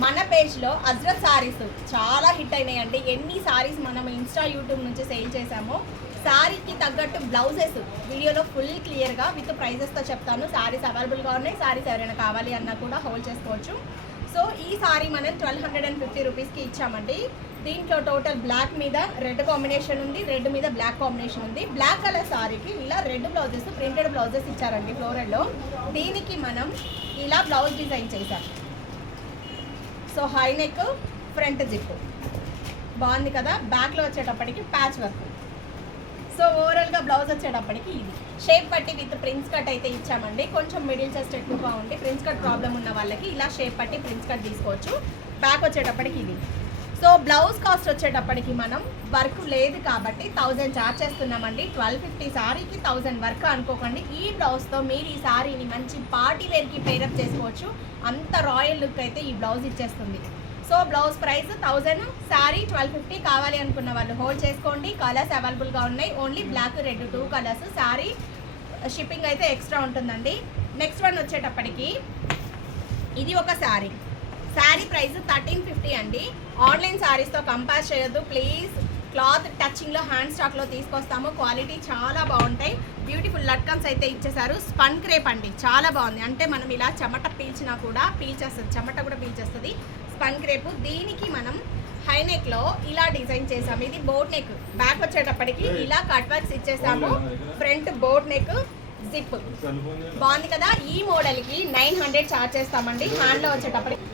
మన పేజ్లో అజ్రత్ సారీస్ చాలా హిట్ అయినాయండి. ఎన్ని సారీస్ మనం ఇన్స్టా యూట్యూబ్ నుంచి సేల్ చేసామో, సారీకి తగ్గట్టు బ్లౌజెస్ వీడియోలో ఫుల్ క్లియర్గా విత్ ప్రైజెస్తో చెప్తాను. సారీస్ అవైలబుల్గా ఉన్నాయి. సారీస్ ఎవరైనా కావాలి అన్నా కూడా హోల్డ్ చేసుకోవచ్చు. సో ఈ సారీ మనం 1250 రూపీస్కి ఇచ్చామండి. దీంట్లో టోటల్ బ్లాక్ మీద రెడ్ కాంబినేషన్ ఉంది, రెడ్ మీద బ్లాక్ కాంబినేషన్ ఉంది. బ్లాక్ కలర్ సారీకి ఇలా రెడ్ బ్లౌజెస్, ప్రింటెడ్ బ్లౌజెస్ ఇచ్చారండి ఫ్లోరల్లో. దీనికి మనం ఇలా బ్లౌజ్ డిజైన్ చేశాం. So high neck, front zip బాగుంది కదా. బ్యాక్లో వచ్చేటప్పటికి ప్యాచ్ వర్క్. సో ఓవరాల్గా బ్లౌజ్ వచ్చేటప్పటికి ఇది షేప్ పట్టి విత్ ప్రిన్స్ కట్ అయితే ఇచ్చామండి. కొంచెం మిడిల్ చెస్ట్ ఎక్కువగా ఉండి ప్రిన్స్ కట్ ప్రాబ్లం ఉన్న వాళ్ళకి ఇలా షేప్ పట్టి ప్రిన్స్ కట్ తీసుకోవచ్చు. బ్యాక్ వచ్చేటప్పటికి ఇది. సో బ్లౌజ్ కాస్ట్ వచ్చేటప్పటికి మనం వర్క్ లేదు కాబట్టి 1000 చార్జ్ చేస్తున్నామండి. 1250 సారీకి 1000 వర్క్ అనుకోకండి. ఈ బ్లౌజ్తో మీరు ఈ సారీని మంచి పార్టీ వేర్కి పేరప్ చేసుకోవచ్చు. అంత రాయల్ లుక్ అయితే ఈ బ్లౌజ్ ఇచ్చేస్తుంది. So blouse price 1000, sorry 1250. కావాలి అనుకున్న వాళ్ళు హోల్డ్ చేసుకోండి. కలర్స్ అవైలబుల్గా ఉన్నాయి. Only black, red 2 colours. Sorry shipping అయితే ఎక్స్ట్రా ఉంటుందండి. నెక్స్ట్ వన్ వచ్చేటప్పటికి ఇది ఒక సారీ. శారీ ప్రైస్ 1350 అండి. ఆన్లైన్ శారీస్తో కంపేర్ చేయొద్దు ప్లీజ్. క్లాత్ టచింగ్లో హ్యాండ్ స్టాక్లో తీసుకొస్తాము. క్వాలిటీ చాలా బాగుంటాయి. బ్యూటిఫుల్ లట్కన్స్ అయితే ఇచ్చేసారు. స్పన్ క్రేప్ అండి, చాలా బాగుంది. అంటే మనం ఇలా చెమట పీల్చినా కూడా పీల్చేస్తుంది, చెమట కూడా పీల్చేస్తుంది స్పన్ క్రేప్. దీనికి మనం హై నెక్లో ఇలా డిజైన్ చేసాము. ఇది బోట్ నెక్. బ్యాక్ వచ్చేటప్పటికి ఇలా కట్ వర్క్స్ ఇచ్చేసాము. ఫ్రంట్ బోట్ నెక్, జిప్ బాగుంది కదా. ఈ మోడల్కి 900 చార్జ్ చేస్తామండి. హ్యాండ్లో వచ్చేటప్పటికి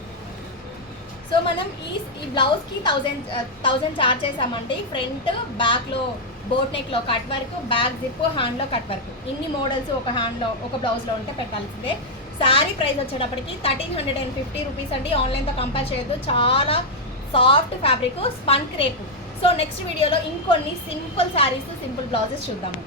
సో మనం ఈ బ్లౌజ్కి 1000 చార్జ్ చేసామండి. ఫ్రంట్, బ్యాక్లో బోట్ నెక్లో కట్ వర్క్, బ్యాక్ జిప్, హ్యాండ్లో కట్ వర్క్. ఇన్ని మోడల్స్ ఒక హ్యాండ్లో ఒక బ్లౌజ్లో ఉంటే పెట్టాల్సిందే. శారీ ప్రైస్ వచ్చేటప్పటికి 1350 రూపీస్ అండి. ఆన్లైన్తో కంపేర్ చేయొద్దు. చాలా soft fabric, spun crepe. So next వీడియోలో ఇంకొన్ని సింపుల్ శారీస్, సింపుల్ బ్లౌజెస్ చూద్దాము.